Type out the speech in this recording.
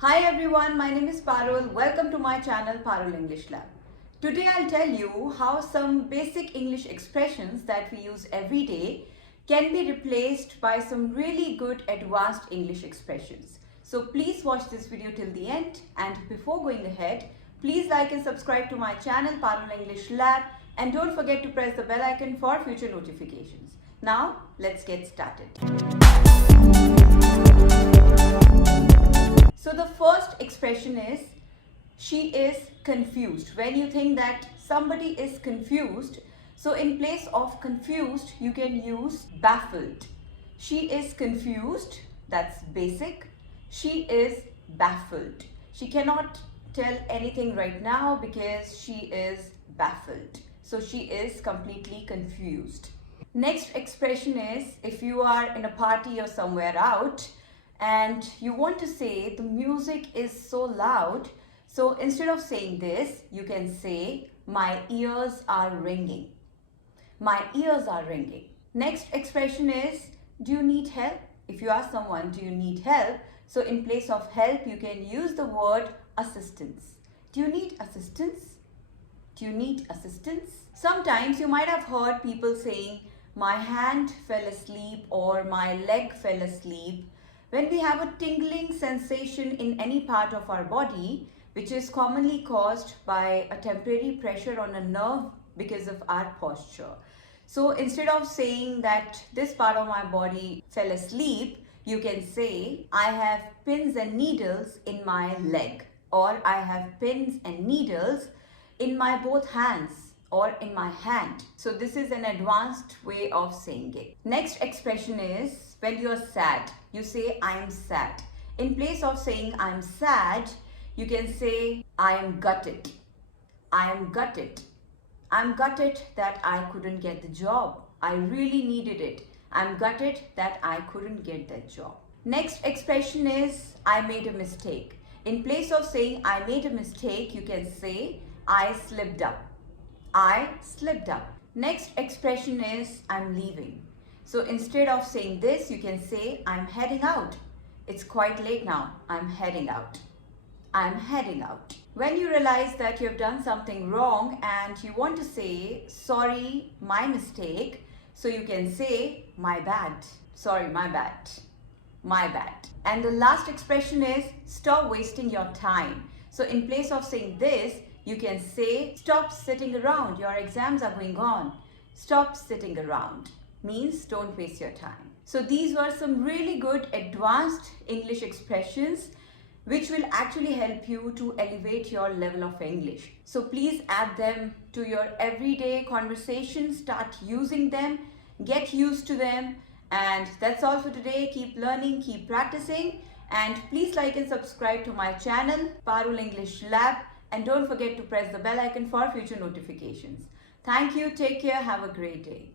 Hi everyone, my name is Parul. Welcome to my channel Parul English Lab. Today I'll tell you how some basic English expressions that we use every day can be replaced by some really good advanced English expressions. So please watch this video till the end, and before going ahead, please like and subscribe to my channel Parul English Lab, and don't forget to press the bell icon for future notifications. Now let's get started. So the first expression is, she is confused. When you think that somebody is confused, so in place of confused, you can use baffled. She is confused, that's basic. She is baffled. She cannot tell anything right now because she is baffled. So she is completely confused. Next expression is, if you are in a party or somewhere out, and you want to say the music is so loud, so instead of saying this, you can say my ears are ringing. My ears are ringing. Next expression is, do you need help? If you ask someone, do you need help? So in place of help, you can use the word assistance. Do you need assistance? Do you need assistance? Sometimes you might have heard people saying, my hand fell asleep or my leg fell asleep. When we have a tingling sensation in any part of our body, which is commonly caused by a temporary pressure on a nerve because of our posture. So instead of saying that this part of my body fell asleep, you can say, I have pins and needles in my leg, or I have pins and needles in my both hands, or in my hand. So this is an advanced way of saying it. Next expression is, when you are sad, you say I am sad. In place of saying I am sad, you can say I am gutted. I am gutted. I'm gutted that I couldn't get the job. I really needed it. I'm gutted that I couldn't get that job. Next expression is, I made a mistake. In place of saying I made a mistake, you can say I slipped up. I slipped up. Next expression is, I'm leaving. So instead of saying this, you can say, I'm heading out. It's quite late now. I'm heading out. I'm heading out. When you realize that you've done something wrong and you want to say, sorry, my mistake, so you can say, my bad. Sorry, my bad. My bad. And the last expression is, stop wasting your time. So in place of saying this, you can say, stop sitting around. Your exams are going on. Stop sitting around means don't waste your time. So these were some really good advanced English expressions which will actually help you to elevate your level of English. So please add them to your everyday conversation. Start using them. Get used to them. And that's all for today. Keep learning, keep practicing. And please like and subscribe to my channel, Parul English Lab. And don't forget to press the bell icon for future notifications. Thank you. Take care. Have a great day.